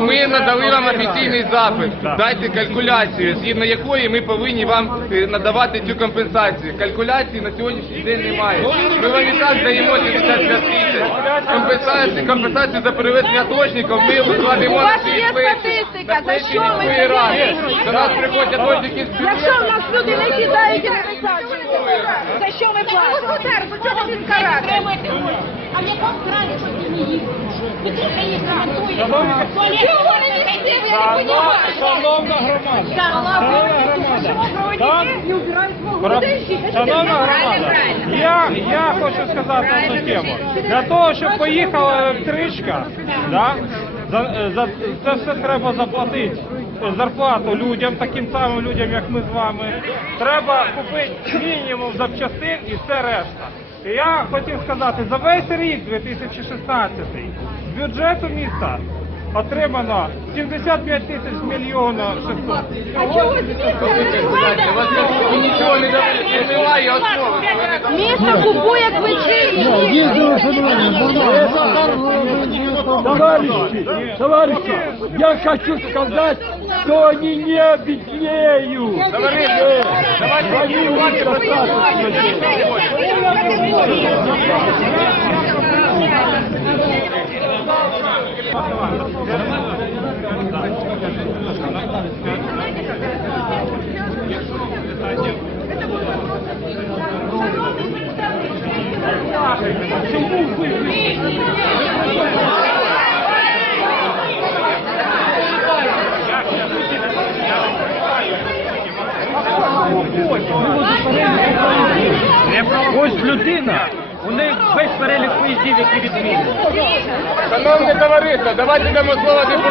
ми надали вам офіційний запит. Дайте калькуляцію, згідно якої ми повинні вам надавати цю компенсацію. Калькуляції на сьогоднішній день немає. Компенсація, компенсація ми даємо від тисяч. Компенсацію за перевезення точників Ми викладемо вас. Є статистика. За що ви вираз до нас приходять точники з бюджету. Якщо в нас люди не кидають написати? За що ви маємо господар? Чого ви кажете? Шановна. Шановна громада, проводити і убирають. я хочу сказати, про тему. для того, щоб поїхала електричка, да, за, за, за це все треба заплатити, зарплату людям, таким самим людям, як ми з вами. Треба купити мінімум запчастин і все решта. Я хотів сказати, за весь рік 2016 бюджету міста отримано 75 тисяч мільйонів основи. Місто купує твечину. Товарищи, товарищи, я хочу сказать, что они не обеднеют. у них весь перелік які відміни, шановні товариство, давайте дамо слово для